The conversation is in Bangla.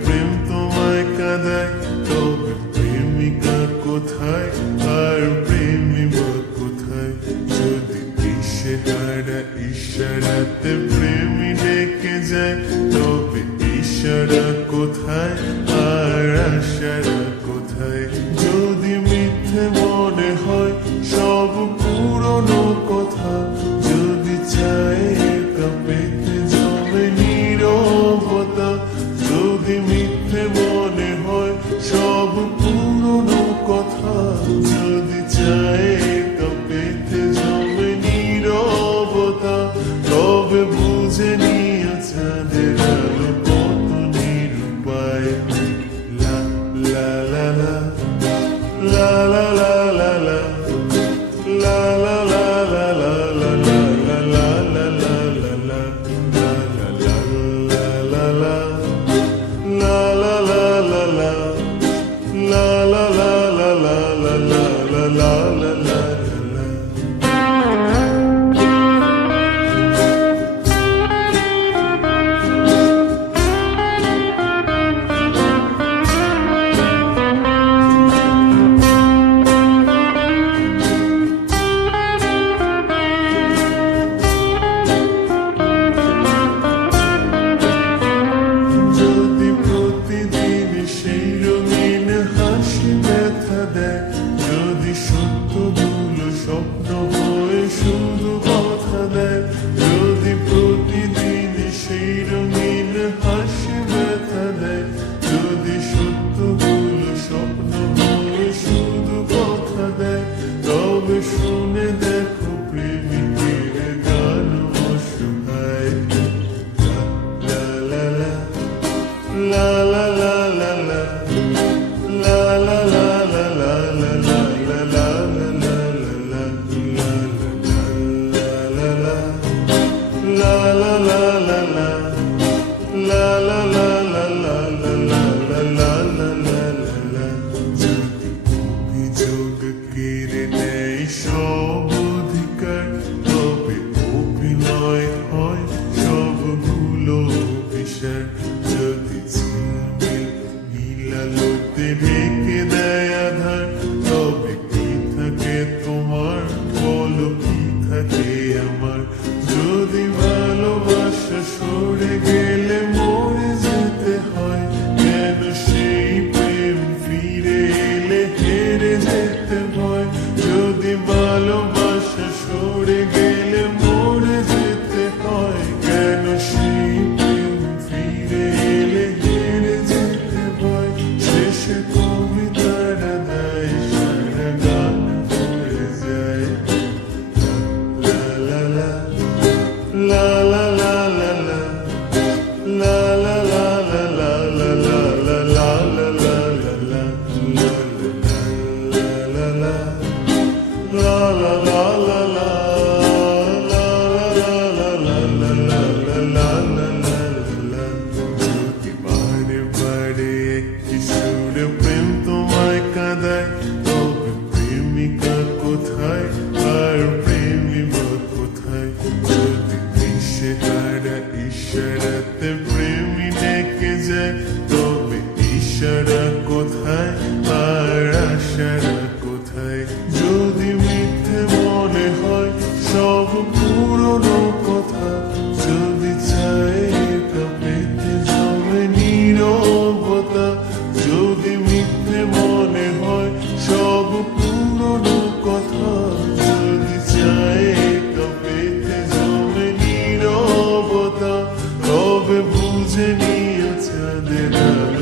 প্রেম তোমায় কাদায় তবে প্রেমিকা কোথায় যায় তবে ইশারা কোথায়? ঢেকে দেয় আধার তবে কি থাকে তোমার? বলো কি থাকে আমার? যদি ভালোবাসা সরে işe her işe dile